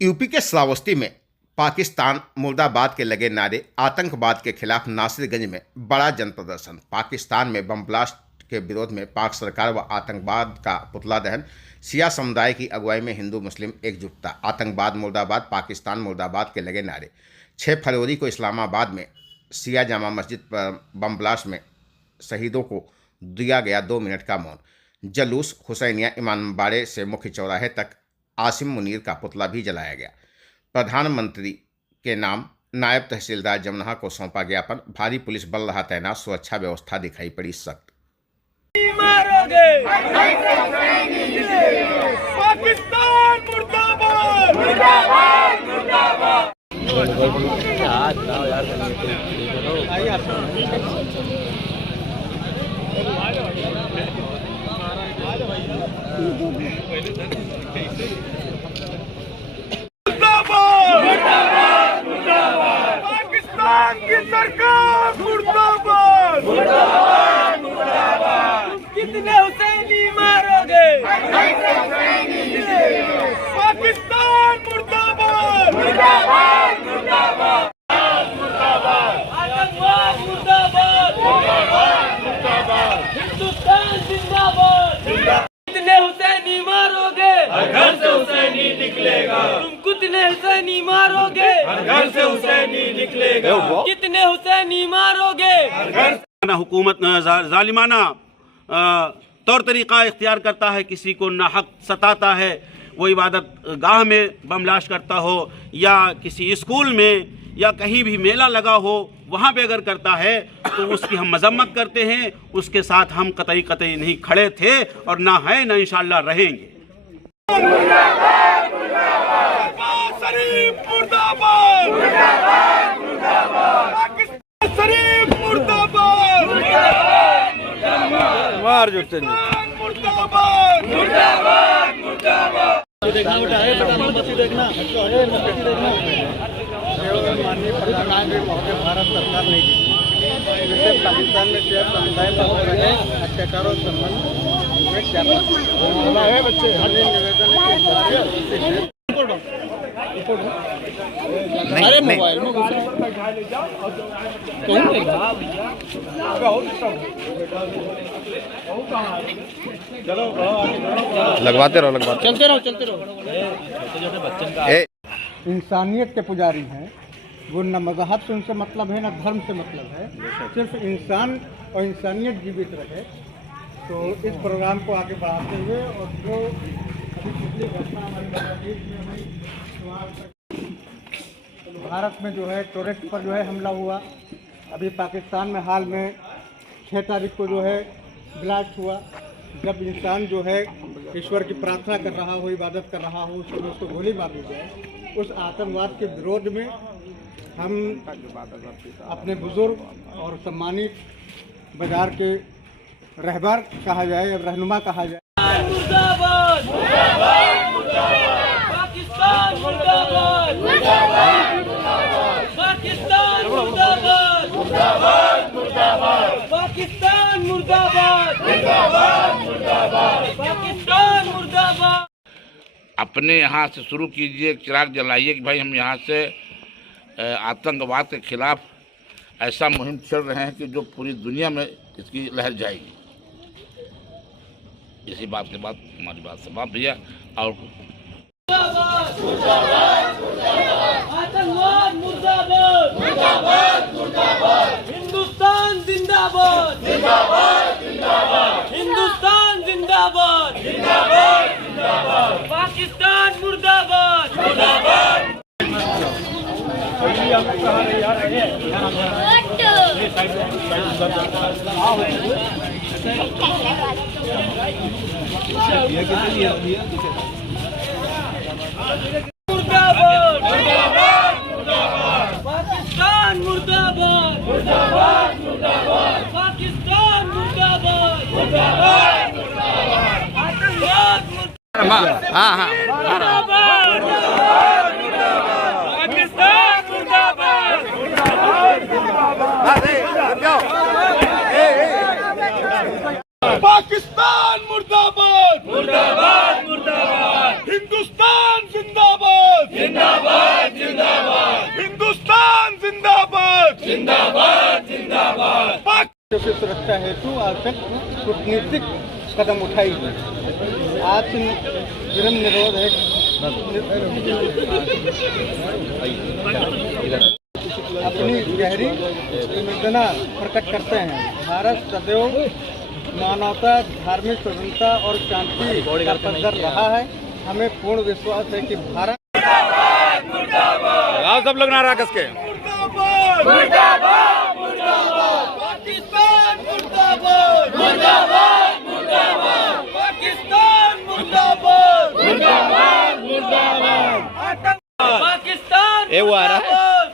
UP के श्रावस्ती में पाकिस्तान मुर्दाबाद के लगे नारे, आतंकवाद के खिलाफ नासिरगंज में बड़ा जन प्रदर्शन। पाकिस्तान में बम ब्लास्ट के विरोध में पाक सरकार व आतंकवाद का पुतला दहन, शिया समुदाय की अगुवाई में हिंदू मुस्लिम एकजुटता। आतंकवाद मुर्दाबाद, पाकिस्तान मुर्दाबाद के लगे नारे। 6 फरवरी को इस्लामाबाद में शिया जामा मस्जिद पर बम ब्लास्ट में शहीदों को दिया गया 2 मिनट का मौन। जलूस हुसैनिया इमामबाड़े से मुख्य चौराहे तक आसिम मुनीर का पुतला भी जलाया गया। प्रधानमंत्री के नाम नायब तहसीलदार जमुना को सौंपा ज्ञापन। भारी पुलिस बल रहा तैनात, सुरक्षा व्यवस्था दिखाई पड़ी सख्त। पाकिस्तान मुर्दाबाद, मुर्दाबाद, मुर्दाबाद। पाकिस्तान की सरकार मुर्दाबाद, मुर्दाबाद, मुर्दाबाद। कितने हुसैनी मारोगे? पाकिस्तान मुर्दाबाद, मुर्दाबाद, मुर्दाबाद, मुर्दाबाद। आतंकवाद मुर्दाबाद, मुर्दाबाद, मुर्दाबाद। हिंदुस्तान जिंदाबाद। कितने हुसैनी मारोगे? हर घर से हुसैनी निकलेगा। तुम कितने हुसैनी मारोगे? हर घर से हुसैनी निकलेगा। कितने हुसैनी मारोगे? हर घर से। हुकूमत जालिमाना तौर तरीक़ा इख्तियार करता है, किसी को नाहक सताता है, वो इबादत गाह में बम ब्लास्ट करता हो या किसी स्कूल में या कहीं भी मेला लगा हो वहाँ पे अगर करता है तो उसकी हम मजम्मत करते हैं। उसके साथ हम कतई नहीं खड़े थे और ना है ना इंशाअल्लाह रहेंगे। मुर्दाबाद, मुर्दाबाद। शरीफ मुर्दाबाद, मुर्दाबाद, मुर्दाबाद। पाकिस्तान शरीफ मुर्दाबाद, मुर्दाबाद, मुर्दाबाद। मार जो से मुर्दाबाद, मुर्दाबाद, मुर्दाबाद। देखना बेटा, बेटा मोमबत्ती देखना, मोमबत्ती देखना। माननीय प्रधानमंत्री महोदय, भारत सरकार नहीं दी जिससे पाकिस्तान में शिया समुदाय पर हो रहे अत्याचारों संबंध में क्या है बच्चे निवेदन अरे मोबाइल में लगवाते रहो चलते रहो। इंसानियत के पुजारी हैं वो, न मज़हब से उनसे मतलब है न धर्म से मतलब है, सिर्फ इंसान और इंसानियत जीवित रहे। तो इस प्रोग्राम को आगे बढ़ाते हुए और जो अभी पिछली घटना हमारी बांग्लादेश में हुई, भारत में जो है टूरिस्ट पर जो है हमला हुआ, अभी पाकिस्तान में हाल में 6 तारीख को जो है ब्लास्ट हुआ। जब इंसान जो है ईश्वर की प्रार्थना कर रहा हो, इबादत कर रहा हो, उसको गोली मार दी जाए, उस आतंकवाद के विरोध में हम अपने बुजुर्ग और सम्मानित बाजार के रहबर कहा जाए, रहनुमा कहा जाए। मुर्दाबाद, मुर्दाबाद, मुर्दाबाद। पाकिस्तान मुर्दाबाद, मुर्दाबाद, मुर्दाबाद। पाकिस्तान मुर्दाबाद, मुर्दाबाद, मुर्दाबाद। पाकिस्तान मुर्दाबाद, मुर्दाबाद, मुर्दाबाद। पाकिस्तान मुर्दाबाद। अपने यहाँ से शुरू कीजिए, चिराग जलाइए कि भाई हम यहाँ से आतंकवाद के खिलाफ ऐसा मुहिम चल रहे हैं कि जो पूरी दुनिया में इसकी लहर जाएगी। इसी बात के बाद हमारी बात समाप्त भैया। और आतंकवाद मुर्दाबाद, मुर्दाबाद, मुर्दाबाद। हिंदुस्तान जिंदाबाद, जिंदाबाद, जिंदाबाद। हिंदुस्तान जिंदाबाद, जिंदाबाद, जिंदाबाद। पाकिस्तान मुर्दाबाद, मुर्दाबाद। मुर्दाबाद, मुर्दाबाद, मुर्दाबाद। पाकिस्तान मुर्दाबाद, मुर्दाबाद, मुर्दाबाद। पाकिस्तान मुर्दाबाद, मुर्दाबाद, मुर्दाबाद। आतंकवाद मुर्दाबाद, पाकिस्तान मुर्दाबाद, पाकिस्तान मुर्दाबाद, मुर्दाबाद, मुर्दाबाद। हिंदुस्तान जिंदाबाद, जिंदाबाद। की सुरक्षा हेतु आवश्यक कूटनीतिक कदम उठाई है। आज से विरम निरोध है अपनी गहरी संवेदना प्रकट करते हैं। भारत सदैव मानवता, धार्मिक स्वतंत्रता और शांति का पथकर रहा है। हमें पूर्ण विश्वास है कि भारत सब लोग नारा कस के मुर्दाबाद मुर्दाबाद पाकिस्तान मुर्दाबाद मुर्दाबाद मुर्दाबाद पाकिस्तान मुर्दाबाद मुर्दाबाद मुर्दाबाद पाकिस्तान ये वो आ रहा है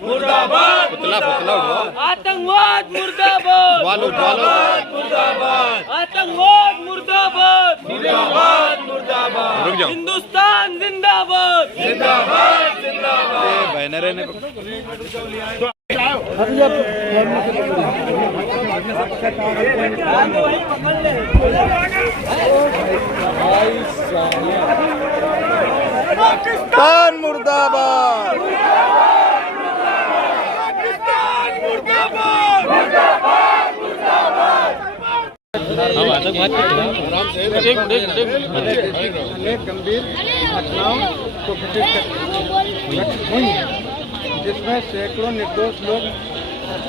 मुर्दाबाद पुतला उठो आतंकवाद मुर्दाबाद मुर्दाबाद आतंकवाद मुर्दाबाद मुर्दाबाद मुर्दाबाद रुक जाओ हिंदुस्तान जिंदाबाद जिंदाबाद जिंदाबाद बैनर ने पाकिस्तान मुर्दाबाद पाकिस्तान मुर्दाबाद मुर्दाबाद हम आतंकवाद के अनेक गंभीर घटनाओं को घटित हुई हैं, जिसमें सैकड़ों निर्दोष लोग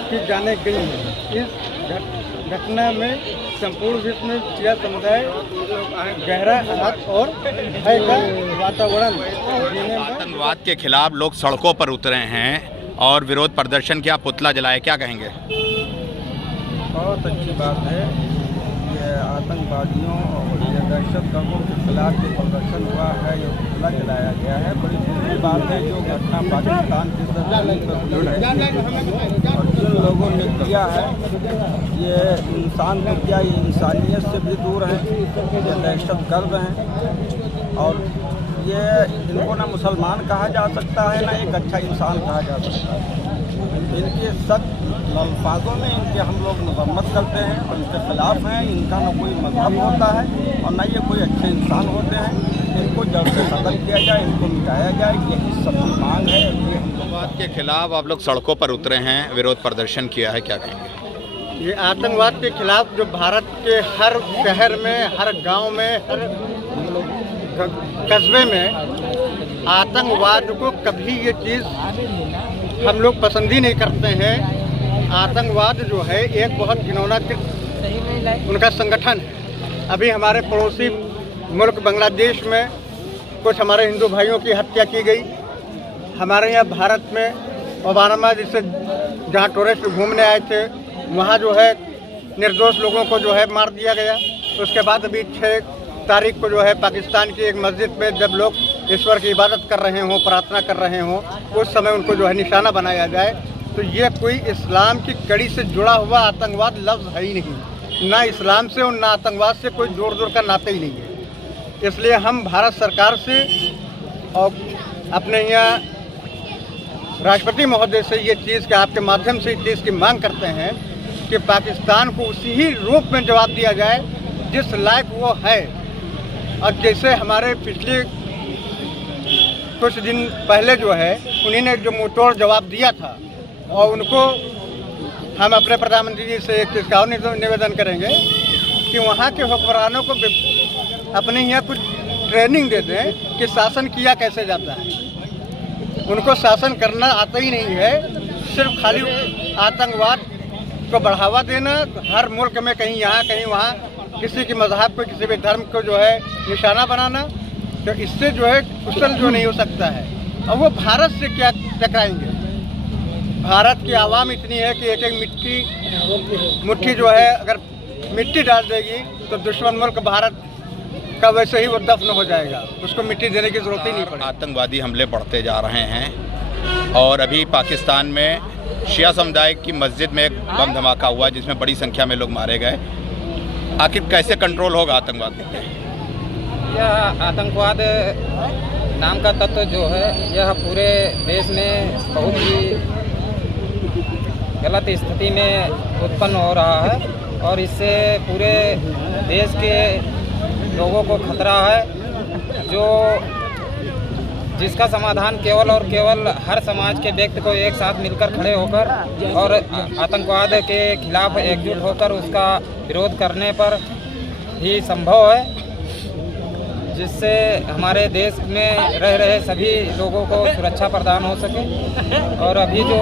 की जानें गई हैं। इस घटना में संपूर्ण विश्व में शिया समुदाय गहरा आहत और भय का वातावरण जीने में आतंकवाद के खिलाफ लोग सड़कों पर उतरे हैं और विरोध प्रदर्शन किया, पुतला जलाए, क्या कहेंगे? बहुत अच्छी बात है। ये आतंकवादियों और ये दहशतगर्दों के खिलाफ जो प्रदर्शन हुआ है, ये पुतला जलाया गया है, बड़ी दूसरी बात है जो घटना पाकिस्तान की सरजमीन पर हुई है और जिन लोगों ने किया है ये इंसान को क्या, ये इंसानियत से भी दूर है, ये दहशतगर्द हैं और ये इनको ना मुसलमान कहा जा सकता है ना एक अच्छा इंसान कहा जा सकता है। इनके सख्त अल्फाजों में इनके हम लोग मजम्मत करते हैं और इनके खिलाफ हैं। इनका ना कोई मजहब होता है और ना ये कोई अच्छे इंसान होते हैं। इनको जड़ से खत्म किया जाए, इनको मिटाया जाए, यही सबकी मांग है। ये आतंकवाद के खिलाफ आप लोग सड़कों पर उतरे हैं, विरोध प्रदर्शन किया है, क्या कहेंगे? ये आतंकवाद के खिलाफ जो भारत के हर शहर में, हर गांव में, हर कस्बे में आतंकवाद को कभी ये चीज़ हम लोग पसंद ही नहीं करते हैं। आतंकवाद जो है एक बहुत घिनौना उनका संगठन है। अभी हमारे पड़ोसी मुल्क बांग्लादेश में कुछ हमारे हिंदू भाइयों की हत्या की गई। हमारे यहाँ भारत में ओबामा जिससे जहाँ टूरिस्ट घूमने आए थे वहाँ जो है निर्दोष लोगों को जो है मार दिया गया। उसके बाद अभी 6 तारीख को जो है पाकिस्तान की एक मस्जिद में जब लोग ईश्वर की इबादत कर रहे हों, प्रार्थना कर रहे हों, उस समय उनको जो है निशाना बनाया जाए। तो ये कोई इस्लाम की कड़ी से जुड़ा हुआ आतंकवाद लफ्ज़ है ही नहीं। ना इस्लाम से और ना आतंकवाद से कोई जोड़ जोड़ का नाता ही नहीं है। इसलिए हम भारत सरकार से और अपने यहाँ राष्ट्रपति महोदय से ये चीज़ के आपके माध्यम से इस चीज़ की मांग करते हैं कि पाकिस्तान को उसी ही रूप में जवाब दिया जाए जिस लायक वो है। और जैसे हमारे पिछले कुछ दिन पहले जो है उन्हीं ने जो मुंहतोड़ जवाब दिया था और उनको हम अपने प्रधानमंत्री जी से एक चीज़ का और निवेदन करेंगे कि वहाँ के हुक्मरानों को अपने यहाँ कुछ ट्रेनिंग दे दें कि शासन किया कैसे जाता है। उनको शासन करना आता ही नहीं है, सिर्फ खाली आतंकवाद को बढ़ावा देना, हर मुल्क में कहीं यहाँ कहीं वहाँ किसी की मजहब को, किसी भी धर्म को जो है निशाना बनाना। तो इससे जो है कुशल जो नहीं हो सकता है। और वो भारत से क्या टकराएंगे? भारत की आवाम इतनी है कि एक एक मुट्ठी जो है अगर मिट्टी डाल देगी तो दुश्मन मुल्क भारत का वैसे ही वो दफन हो जाएगा, उसको मिट्टी देने की जरूरत ही नहीं पड़ेगी। आतंकवादी हमले बढ़ते जा रहे हैं और अभी पाकिस्तान में शिया समुदाय की मस्जिद में एक बम धमाका हुआ जिसमें बड़ी संख्या में लोग मारे गए। आखिर कैसे कंट्रोल होगा आतंकवाद? यह आतंकवाद नाम का तत्व जो है यह पूरे देश में बहुत ही गलत स्थिति में उत्पन्न हो रहा है और इससे पूरे देश के लोगों को खतरा है। जो जिसका समाधान केवल और केवल हर समाज के व्यक्ति को एक साथ मिलकर खड़े होकर और आतंकवाद के खिलाफ एकजुट होकर उसका विरोध करने पर ही संभव है, जिससे हमारे देश में रह रहे सभी लोगों को सुरक्षा प्रदान हो सके। और अभी जो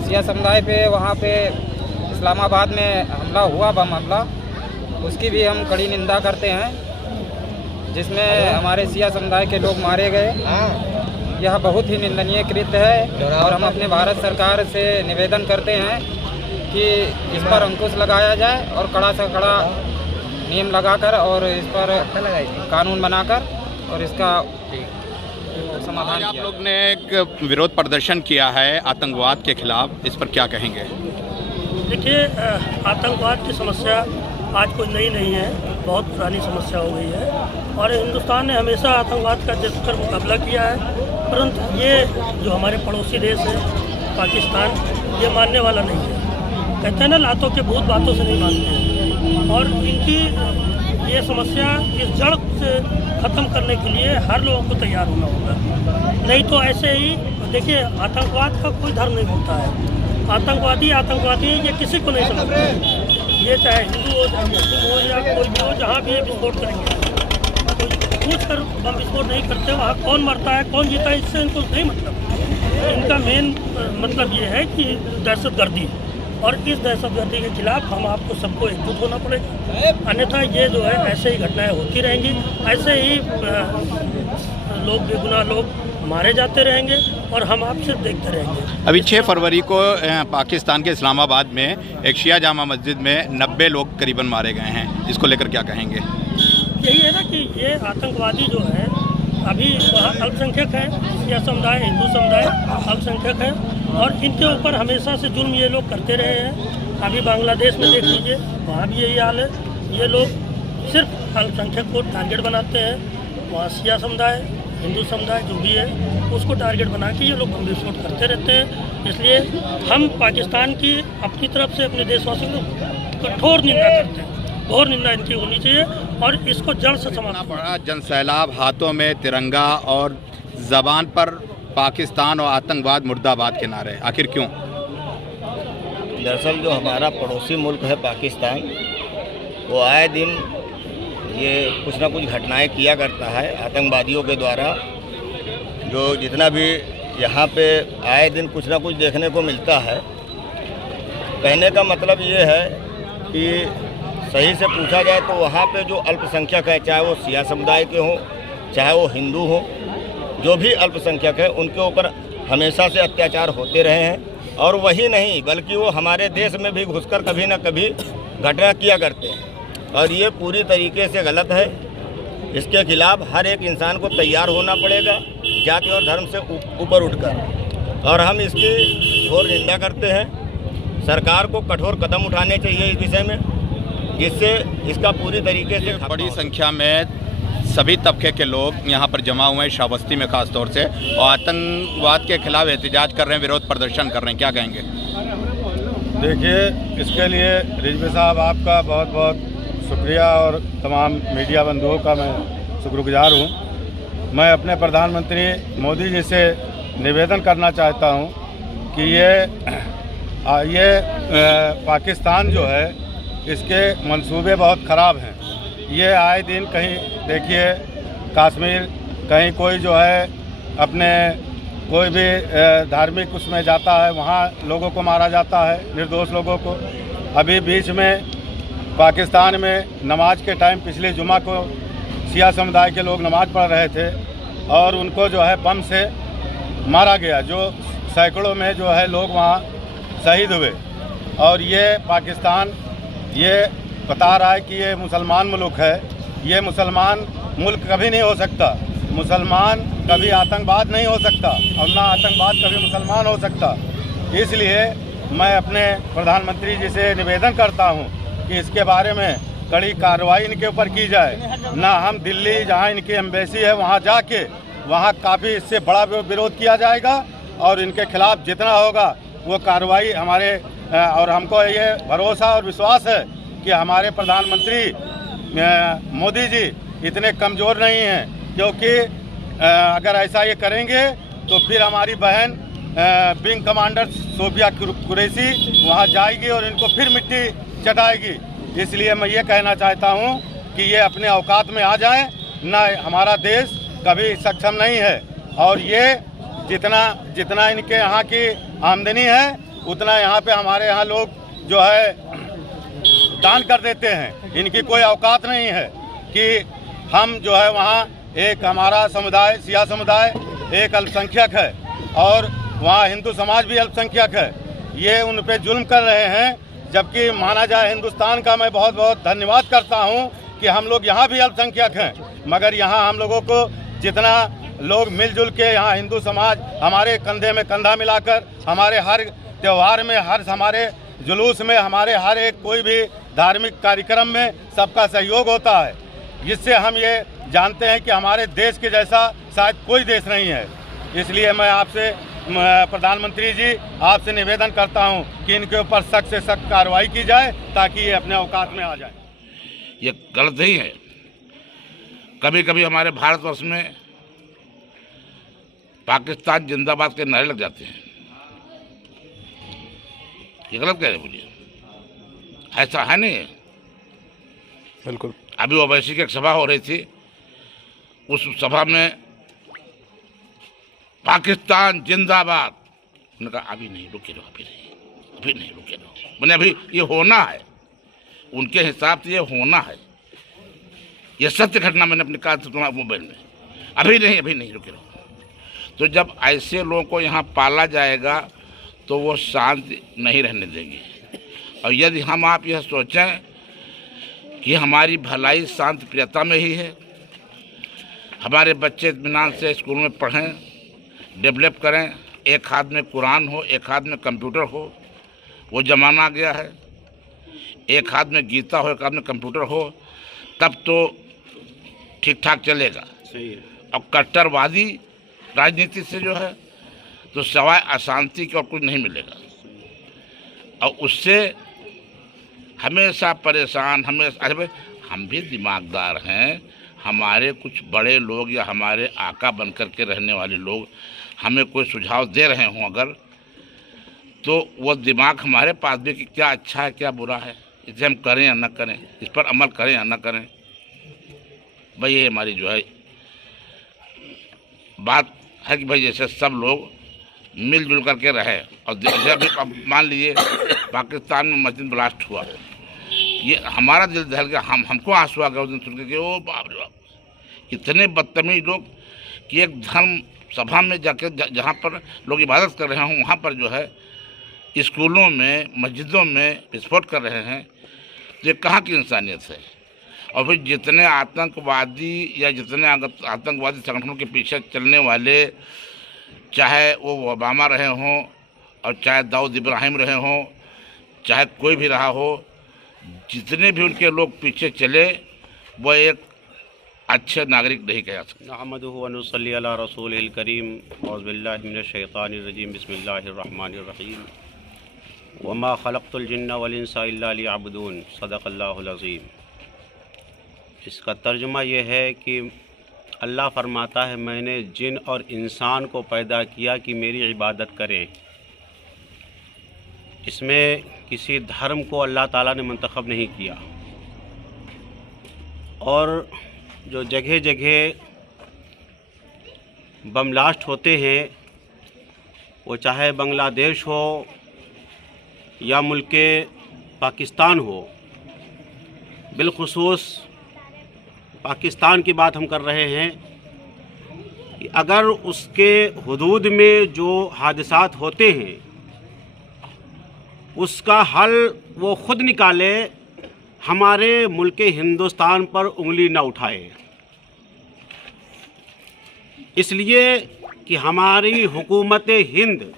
शिया समुदाय पे वहाँ पे इस्लामाबाद में हमला हुआ, बम हमला, उसकी भी हम कड़ी निंदा करते हैं, जिसमें हमारे शिया समुदाय के लोग मारे गए। यह बहुत ही निंदनीय कृत्य है और हम अपने भारत सरकार से निवेदन करते हैं कि इस पर अंकुश लगाया जाए और कड़ा से कड़ा नियम लगाकर और इस पर कानून बनाकर और इसका समाधान आप किया। लोग ने एक विरोध प्रदर्शन किया है आतंकवाद के खिलाफ, इस पर क्या कहेंगे? देखिए, आतंकवाद की समस्या आज कोई नई नहीं है, बहुत पुरानी समस्या हो गई है और हिंदुस्तान ने हमेशा आतंकवाद का जमकर मुकाबला किया है। परंतु ये जो हमारे पड़ोसी देश है पाकिस्तान, ये मानने वाला नहीं है। कहते हैं ना, लातों के भूत बातों से नहीं मानते हैं और इनकी ये समस्या इस जड़ से ख़त्म करने के लिए हर लोगों को तैयार होना होगा। नहीं तो ऐसे ही देखिए, आतंकवाद का कोई धर्म नहीं होता है। आतंकवादी ये किसी को नहीं समझते। ये चाहे हिंदू हो, चाहे मुस्लिम हो या कोई भी हो, जहाँ भी ये विस्फोट करेंगे, पूछ कर बम विस्फोट नहीं करते। वहाँ कौन मरता है, कौन जीता है, इससे इनको नहीं मतलब। इनका मेन मतलब ये है कि दहशतगर्दी, और इस दहशतगर्दी के खिलाफ हम आपको सबको एकजुट होना पड़ेगा। अन्यथा ये जो है ऐसे ही घटनाएं होती रहेंगी, ऐसे ही लोग बेगुनाह लोग मारे जाते रहेंगे और हम आप सिर्फ देखते रहेंगे। अभी 6 फरवरी को पाकिस्तान के इस्लामाबाद में एक शिया जामा मस्जिद में 90 लोग करीबन मारे गए हैं, इसको लेकर क्या कहेंगे? यही है ना कि ये आतंकवादी जो है अभी वहाँ अल्पसंख्यक है, शिया समुदाय, हिंदू समुदाय अल्पसंख्यक है और इनके ऊपर हमेशा से जुल्म ये लोग करते रहे हैं। अभी बांग्लादेश में देख लीजिए, वहाँ भी यही हाल है। ये लोग सिर्फ अल्पसंख्यक को टारगेट बनाते हैं। वहाँ शिया समुदाय, हिंदू समुदाय जो भी है उसको टारगेट बना के ये लोग बम विस्फोट करते रहते हैं। इसलिए हम पाकिस्तान की अपनी तरफ से अपने देशवासियों को कठोर निंदा करते हैं, घोर निंदा इनकी होनी चाहिए और इसको जड़ से समाप्त बड़ा जनसैलाब, हाथों में तिरंगा और ज़बान पर पाकिस्तान और आतंकवाद मुर्दाबाद के नारे, आखिर क्यों? दरअसल जो हमारा पड़ोसी मुल्क है पाकिस्तान, वो आए दिन ये कुछ ना कुछ घटनाएं किया करता है आतंकवादियों के द्वारा। जो जितना भी यहाँ पे आए दिन कुछ ना कुछ देखने को मिलता है। कहने का मतलब ये है कि सही से पूछा जाए तो वहाँ पे जो अल्पसंख्यक है, चाहे वो शिया समुदाय के हों, चाहे वो हिंदू हों, जो भी अल्पसंख्यक है उनके ऊपर हमेशा से अत्याचार होते रहे हैं। और वही नहीं बल्कि वो हमारे देश में भी घुसकर कभी ना कभी घटना किया करते हैं और ये पूरी तरीके से गलत है। इसके खिलाफ हर एक इंसान को तैयार होना पड़ेगा, जाति और धर्म से ऊपर उठकर, और हम इसकी घोर निंदा करते हैं। सरकार को कठोर कदम उठाने चाहिए इस विषय में, जिससे इसका पूरी तरीके से बड़ी संख्या में सभी तबके के लोग यहाँ पर जमा हुए हैं, श्रावस्ती में खास तौर से, और आतंकवाद के खिलाफ एहतजाज कर रहे हैं, विरोध प्रदर्शन कर रहे हैं, क्या कहेंगे? देखिए, इसके लिए रिजवी साहब आपका बहुत बहुत शुक्रिया और तमाम मीडिया बंधुओं का मैं शुक्रगुजार हूँ। मैं अपने प्रधानमंत्री मोदी जी से निवेदन करना चाहता हूँ कि ये पाकिस्तान जो है, इसके मंसूबे बहुत ख़राब हैं। ये आए दिन कहीं देखिए कश्मीर, कहीं कोई जो है अपने कोई भी धार्मिक उसमें जाता है, वहाँ लोगों को मारा जाता है, निर्दोष लोगों को। अभी बीच में पाकिस्तान में नमाज के टाइम पिछले जुमा को शिया समुदाय के लोग नमाज पढ़ रहे थे और उनको जो है बम से मारा गया, जो सैकड़ों में जो है लोग वहाँ शहीद हुए। और ये पाकिस्तान ये बता रहा है कि ये मुसलमान मुल्क है। ये मुसलमान मुल्क कभी नहीं हो सकता, मुसलमान कभी आतंकवाद नहीं हो सकता और ना आतंकवाद कभी मुसलमान हो सकता। इसलिए मैं अपने प्रधानमंत्री जी से निवेदन करता हूँ कि इसके बारे में कड़ी कार्रवाई इनके ऊपर की जाए। ना हम दिल्ली जहाँ इनकी एम्बेसी है वहाँ जाके वहाँ काफ़ी इससे बड़ा विरोध किया जाएगा और इनके खिलाफ जितना होगा वो कार्रवाई हमारे और हमको ये भरोसा और विश्वास है कि हमारे प्रधानमंत्री मोदी जी इतने कमज़ोर नहीं हैं, क्योंकि अगर ऐसा ये करेंगे तो फिर हमारी बहन विंग कमांडर सोफिया कुरैशी वहाँ जाएगी और इनको फिर मिट्टी चटाएगी। इसलिए मैं ये कहना चाहता हूँ कि ये अपने औकात में आ जाएं। न हमारा देश कभी सक्षम नहीं है और ये जितना इनके यहाँ की आमदनी है उतना यहाँ पे हमारे यहाँ लोग जो है दान कर देते हैं। इनकी कोई औकात नहीं है कि हम जो है वहाँ एक हमारा समुदाय सिया समुदाय एक अल्पसंख्यक है और वहाँ हिंदू समाज भी अल्पसंख्यक है। ये उन पे जुल्म कर रहे हैं, जबकि माना जाए हिंदुस्तान का मैं बहुत बहुत धन्यवाद करता हूँ कि हम लोग यहाँ भी अल्पसंख्यक हैं, मगर यहाँ हम लोगों को जितना लोग मिलजुल के यहाँ हिंदू समाज हमारे कंधे में कंधा मिलाकर हमारे हर त्यौहार में हमारे जुलूस में हमारे हर एक कोई भी धार्मिक कार्यक्रम में सबका सहयोग होता है, जिससे हम ये जानते हैं कि हमारे देश के जैसा शायद कोई देश नहीं है। इसलिए मैं आपसे प्रधानमंत्री जी आपसे निवेदन करता हूं कि इनके ऊपर सख्त से सख्त कार्रवाई की जाए ताकि ये अपने औकात में आ जाए। ये गलत ही है। कभी कभी हमारे भारतवर्ष में पाकिस्तान जिंदाबाद के नारे लग जाते हैं। ये गलत कह रहे बोलिए, ऐसा है नहीं। बिल्कुल। अभी ओवैसी की एक सभा हो रही थी, उस सभा में पाकिस्तान जिंदाबाद, उन्होंने कहा अभी नहीं, रुके रहो, अभी नहीं रुके रहो। मैंने अभी ये होना है, उनके हिसाब से ये होना है। ये सत्य घटना मैंने अपने कहा था मोबाइल में, अभी नहीं रुके रहो। तो जब ऐसे लोगों को यहाँ पाला जाएगा तो वो शांत नहीं रहने देंगे। और यदि हम आप यह सोचें कि हमारी भलाई शांति प्रियता में ही है, हमारे बच्चे इत्मीनान से स्कूल में पढ़ें, डेवलप करें, एक हाथ में कुरान हो, एक हाथ में कंप्यूटर हो, वो ज़माना आ गया है। एक हाथ में गीता हो, एक हाथ में कंप्यूटर हो, तब तो ठीक ठाक चलेगा। सही है। और कट्टरवादी राजनीति से जो है तो सवाए अशांति के और कुछ नहीं मिलेगा। और उससे हमेशा परेशान, अरे भाई हम भी दिमागदार हैं, हमारे कुछ बड़े लोग या हमारे आका बन कर के रहने वाले लोग हमें कोई सुझाव दे रहे हों अगर, तो वो दिमाग हमारे पास भी कि क्या अच्छा है क्या बुरा है, इसे हम करें या न करें, इस पर अमल करें या न करें। भाई ये हमारी जो है बात है कि भाई जैसे सब लोग मिलजुल करके रहे। और जैसे अभी मान लीजिए पाकिस्तान में मस्जिद ब्लास्ट हुआ, ये हमारा दिल दहल गया, हमको आंसू आ गया उस दिन सुन के, ओ बाप रे बाप, इतने बदतमीज लोग कि एक धर्म सभा में जाके जहाँ पर लोग इबादत कर रहे हों वहाँ पर जो है स्कूलों में मस्जिदों में विस्फोट कर रहे हैं। तो ये कहाँ की इंसानियत है। और फिर जितने आतंकवादी या जितने आतंकवादी संगठनों के पीछे चलने वाले, चाहे वो ओबामा रहे हों और चाहे दाऊद इब्राहिम रहे हों, चाहे कोई भी रहा हो, जितने भी उनके लोग पीछे चले वो एक अच्छे नागरिक नहीं कह सकते। नहमदुहु व नुसल्ली अला रसूलिल करीम औज़ु बिल्लाहि मिनश शैतानिर रजीम बिस्मिल्लाहिर रहमानिर रहीम वमा खलक़तुल जिन्ना वल इंसा इल्ला लियअबुदून सदक़ल्लाहुल अज़ीम। इसका तर्जुमा ये है कि अल्लाह फरमाता है मैंने जिन और इंसान को पैदा किया कि मेरी इबादत करें। इसमें किसी धर्म को अल्लाह ताला ने मंतखब नहीं किया। और जो जगह जगह बम ब्लास्ट होते हैं, वो चाहे बांग्लादेश हो या मुल्क पाकिस्तान हो, बिलखुसूस पाकिस्तान की बात हम कर रहे हैं कि अगर उसके हुदूद में जो हादसात होते हैं उसका हल वो ख़ुद निकाले, हमारे मुल्क हिंदुस्तान पर उंगली न उठाए। इसलिए कि हमारी हुकूमत हिंद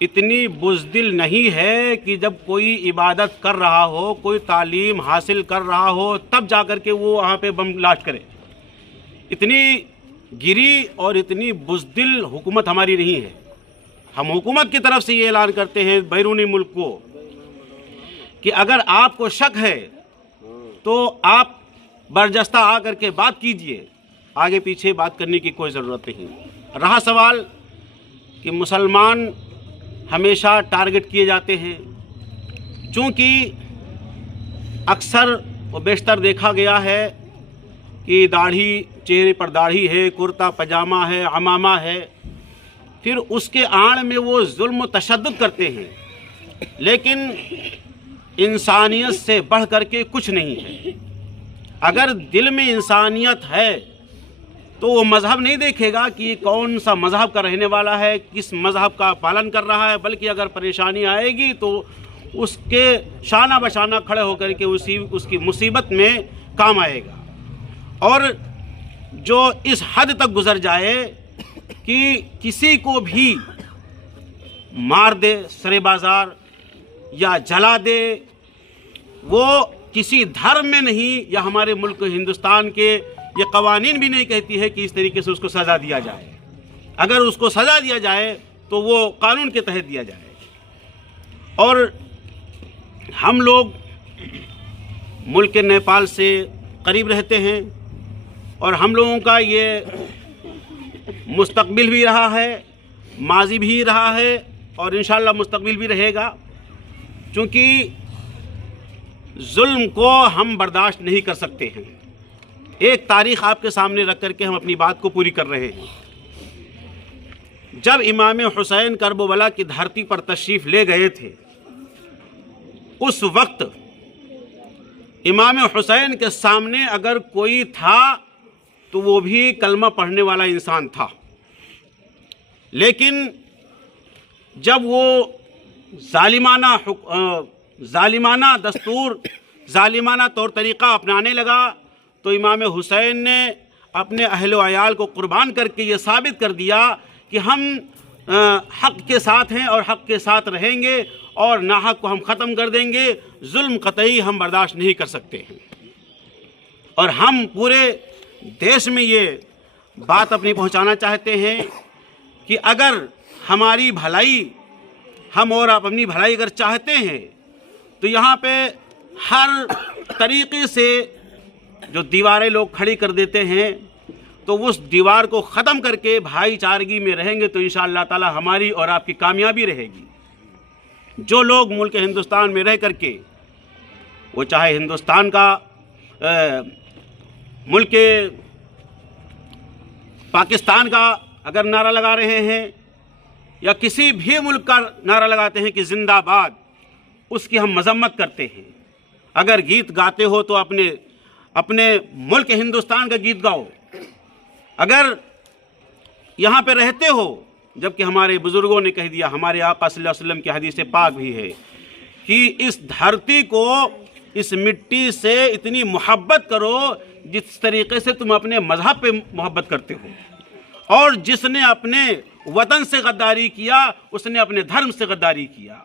इतनी बुज़दिल नहीं है कि जब कोई इबादत कर रहा हो, कोई तालीम हासिल कर रहा हो, तब जा कर के वो वहाँ पे बम ब्लास्ट करे। इतनी गिरी और इतनी बुज़दिल हुकूमत हमारी नहीं है। हम हुकूमत की तरफ से ये ऐलान करते हैं बैरूनी मुल्क को कि अगर आपको शक है तो आप बरजस्ता आकर के बात कीजिए, आगे पीछे बात करने की कोई ज़रूरत नहीं। रहा सवाल कि मुसलमान हमेशा टारगेट किए जाते हैं, चूँकि अक्सर व बेशतर देखा गया है कि दाढ़ी, चेहरे पर दाढ़ी है, कुर्ता पजामा है, अमामा है, फिर उसके आड़ में वो जुल्म तशद्दुद करते हैं। लेकिन इंसानियत से बढ़ कर के कुछ नहीं है। अगर दिल में इंसानियत है तो वो मज़हब नहीं देखेगा कि कौन सा मज़हब का रहने वाला है, किस मज़हब का पालन कर रहा है, बल्कि अगर परेशानी आएगी तो उसके शाना बशाना खड़े होकर के उसकी मुसीबत में काम आएगा। और जो इस हद तक गुज़र जाए कि किसी को भी मार दे सरे बाज़ार या जला दे, वो किसी धर्म में नहीं, या हमारे मुल्क हिंदुस्तान के ये कवानीन भी नहीं कहती है कि इस तरीके से उसको सज़ा दिया जाए। अगर उसको सज़ा दिया जाए तो वो कानून के तहत दिया जाए। और हम लोग मुल्क नेपाल से करीब रहते हैं और हम लोगों का ये मुस्तकबिल भी रहा है, माजी भी रहा है और इंशाअल्लाह मुस्तकबिल भी रहेगा, क्योंकि जुल्म को हम बर्दाश्त नहीं कर सकते हैं। एक तारीख़ आपके सामने रख करके हम अपनी बात को पूरी कर रहे हैं। जब इमाम हुसैन करबला की धरती पर तशरीफ़ ले गए थे, उस वक्त इमाम हुसैन के सामने अगर कोई था तो वो भी कलमा पढ़ने वाला इंसान था। लेकिन जब वो जालिमाना दस्तूर, जालिमाना तौर तरीक़ा अपनाने लगा तो इमाम हुसैन ने अपने अहल व अयाल को कुर्बान करके ये साबित कर दिया कि हम हक़ के साथ हैं और हक़ के साथ रहेंगे और नाहक को हम ख़त्म कर देंगे। जुल्म कतई हम बर्दाश्त नहीं कर सकते हैं। और हम पूरे देश में ये बात अपनी पहुंचाना चाहते हैं कि अगर हमारी भलाई, हम और आप अपनी भलाई अगर चाहते हैं तो यहाँ पे हर तरीक़े से जो दीवारें लोग खड़ी कर देते हैं तो उस दीवार को ख़त्म करके भाईचारगी में रहेंगे तो इंशाअल्लाह ताला हमारी और आपकी कामयाबी रहेगी। जो लोग मुल्क हिंदुस्तान में रह करके, वो चाहे हिंदुस्तान का मुल्क पाकिस्तान का अगर नारा लगा रहे हैं या किसी भी मुल्क का नारा लगाते हैं कि जिंदाबाद, उसकी हम मजम्मत करते हैं। अगर गीत गाते हो तो अपने मुल्क हिंदुस्तान का गीत गाओ। अगर यहाँ पे रहते हो, जबकि हमारे बुज़ुर्गों ने कह दिया, हमारे आका सल्लल्लाहु अलैहि वसल्लम की हदीस पाक भी है कि इस धरती को, इस मिट्टी से इतनी मोहब्बत करो जिस तरीके से तुम अपने मज़हब पे मोहब्बत करते हो। और जिसने अपने वतन से गद्दारी किया उसने अपने धर्म से गद्दारी किया।